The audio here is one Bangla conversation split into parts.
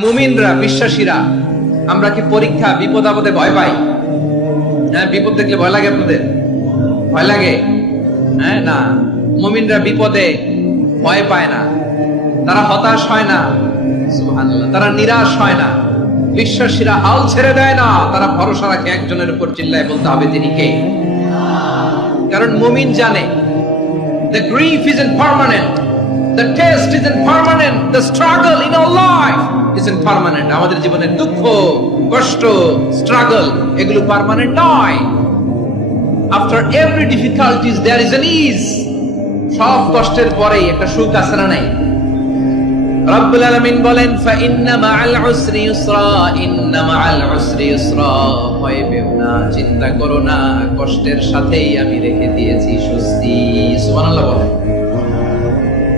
মুমিনরা, বিশ্বাসীরা, আমরা কি পরীক্ষা, বিপদ আপদে ভয় পাই? হ্যাঁ বিপদ দেখলে ভয় লাগে আপনাদের? ভয় লাগে? হ্যাঁ না। মুমিনরা বিপদে ভয় পায় না। তারা হতাশ হয় না। তারা নিরাশ হয় না। বিশ্বাসীরা হাল ছেড়ে দেয় না। তারা ভরসা রাখে একজনের উপর চিল্লায় বলতে হবে তিনি কে। কারণ মুমিন জানে, The grief isn't permanent. The test isn't permanent. The struggle in our life isn't permanent. আমাদের জীবনের দুঃখ, কষ্ট স্ট্রাগল এগুলো পার্মানেন্ট নয়। After every difficulties there is an ease সব কষ্টের পরেই একটা সুখ আছে না নাই? রব্বুল আলামিন বলেন ফাইন্না মাআল উসরি ইউসরা ইন্না মাআল উসরি ইউসরা। ভয় পেও না, চিন্তা করো না, কষ্টের সাথেই আমি রেখে দিয়েছি স্বস্তি। সুবহানাল্লাহ বলেন।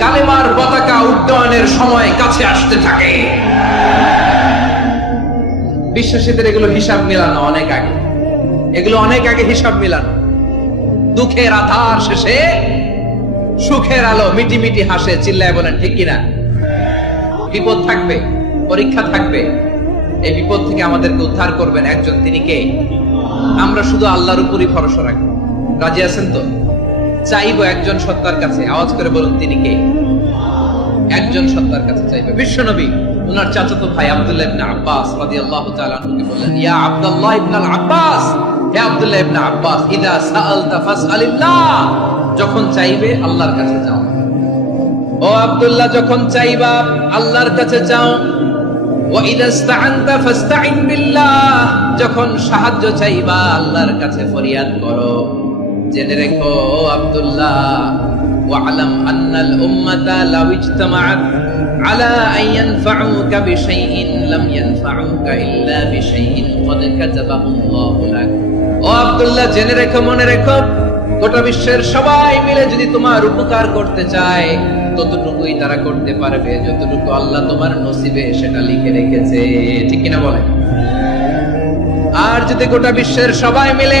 কালেমার পতাকা উড্ডয়নের সময় কাছে আসতে থাকে। বিশ্বাসীদের এগুলো হিসাব মিলানো অনেক আগে। এগুলো অনেক আগে হিসাব মিলানো। দুঃখের আধার শেষে সুখের আলো মিটি মিটি হাসে, চিল্লায় বলেন, ঠিক কিনা? বিপদ থাকবে, পরীক্ষা থাকবে। এই বিপদ থেকে আমাদেরকে উদ্ধার করবেন একজন। তিনি কে? আমরা শুধু আল্লাহর উপরই ভরসা রাখব। রাজি আছেন তো? চাইব একজন সত্তার কাছে। আওয়াজ করে বলুন, তিনি কে? একজন সত্তার কাছে চাইবে। বিশ্বনবী ওনার চাচাতো ভাই আব্দুল্লাহ ইবনে আব্বাস রাদিয়াল্লাহু তাআলা আনহুকে বললেন, ইয়া আব্দুল্লাহ ইবনে আব্বাস, হে আব্দুল্লাহ ইবনে আব্বাস, ইদা সাআলতা ফাসআলিল্লাহ। যখন চাইবে, আল্লাহর কাছে যাও। ও আব্দুল্লাহ, যখন চাইবা, আল্লাহর কাছে যাও। ওয়া ইদা ইসতাআনতা ফাসতাইন বিল্লাহ, যখন সাহায্য চাইবা, আল্লাহর কাছে ফরিয়াদ করো। জেনে রেখো, ও আব্দুল্লাহ, ওয়ালাম আন্নাল উম্মাতা লাউ ইজতামাআত আলা বিশাইইন, লাম ইয়ানফাউকা ইল্লা বিশাইইন লাক। ও আব্দুল্লাহ, জেনে রেখো, মনে রেখো, গোটা বিশ্বের সবাই মিলে যদি তোমার উপকার করতে চায়, ততটুকুই তারা করতে পারবে, যতটুকু আল্লাহ তোমার নসিবে সেটা লিখে রেখেছে। ঠিক কিনা বলে আর যদি গোটা বিশ্বের সবাই মিলে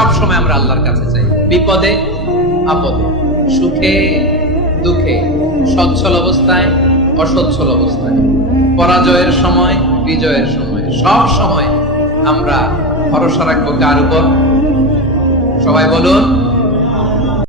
সব সময় আমরা আল্লাহর কাছে চাই। বিপদে, আপদে, সুখে, দুঃখে, সচ্ছল অবস্থায়, অসচ্ছল অবস্থায়, পরাজয়ের সময়, বিজয়ের সময়, সব সময় আমরা ভরসা রাখব কার উপর? সবাই বলুন।